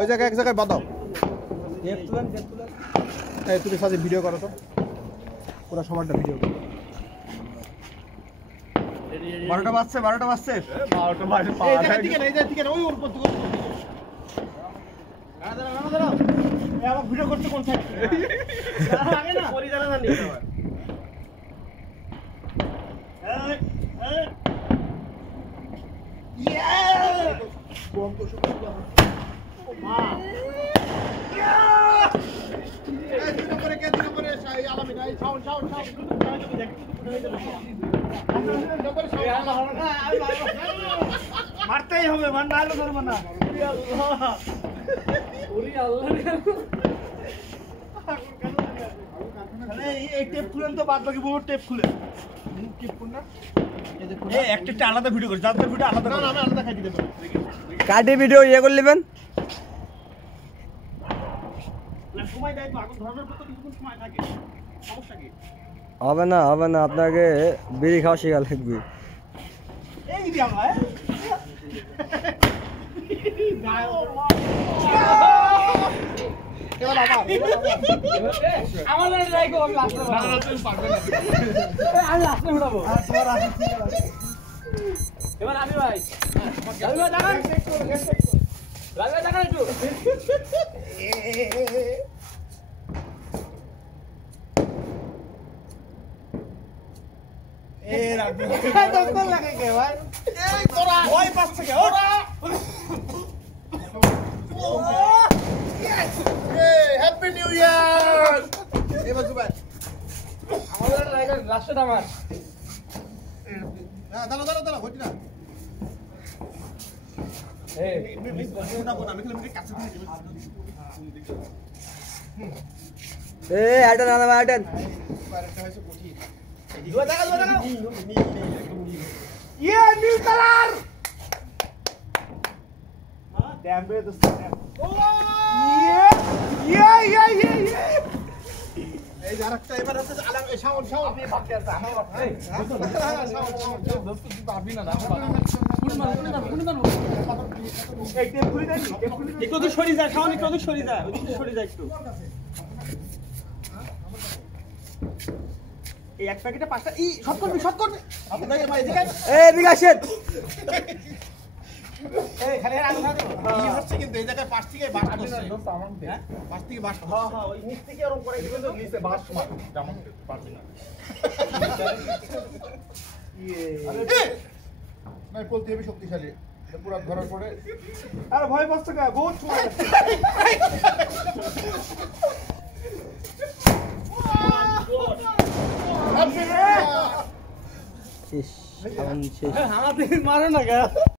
ওই জায়গায় এক জায়গায় বাঁধাও। এই তুমি সাথে ভিডিও করো তো, পুরো সমানটা ভিডিও করো। 12টা বাজছে, 12টা বাজছে, 12টা বাজে। এই দিকে না, ওই ওর উপর দিকে। দাঁড়াও। এই আমার ভিডিও করতে কোন সাইড? আগে না পরি জানা জানি আমার। এই ইয়া বম তো শুরু হলো। ও মা ইয়া এই দিকে করে শাই আলামি নাই সাউন্ড মারতেই হবে, মান না হলে ধরবো না। ওরে আল্লাহ এই টেপ খুলেন তো, বাদ বাকি বহু টেপ খুলে টেপ খুল না। এই একটা আলাদা ভিডিও করে, যাদের ভিডিও আলাদা, না আমি আলাদা খাই দিতে পারি। কাটে ভিডিও ইয়ে করে নেবেন, সময় দেয় তো, আগুন ধরানোর পর তো কিছুক্ষণ সময় থাকে, সমস্যা কি? হবে না আপনাকে বিড়ি খাওয়া শেখা লাগবে। এই দিদি আমার হ্যাপি নিউ ইয়ার। এবার জুবাই আমাদের লাস্টটা আমার। হ্যাঁ দাঁড়াও হইছে না। আটেন ইয়ে new colour damn bad the snap ইয়ে এই আরেকটা এবার হচ্ছে আলাম শাওন আপনি ভাবতে আছে আমার এই দোস্ত তুই পারবি না এই টেপ খুলে দেন, একটু তো সরি যা শাওন, একটু তো সরি যা একটু। এই এক প্যাকেটে 5টা ই শট করবি আপনাদের ভাই এদিকে এই বিকাশের এই খালি আগুন দাও। কি হচ্ছে কিন্তু এই জায়গায় পাশ থেকে বাস করছে দোস্ত আমার মতে, হ্যাঁ পাশ থেকে বাস। হ্যাঁ ওই নিচ থেকে এরকম করে দিবেন তো নিচে বাস মার যেমন পারবি না। নাই বলতে হবে শক্তিশালী, এটা পুরো ধরার পরে আরে ভয় পাচ্ছে কা বহুত সময় আছে। শেষ, শেষ। আমাদের মারে না গা।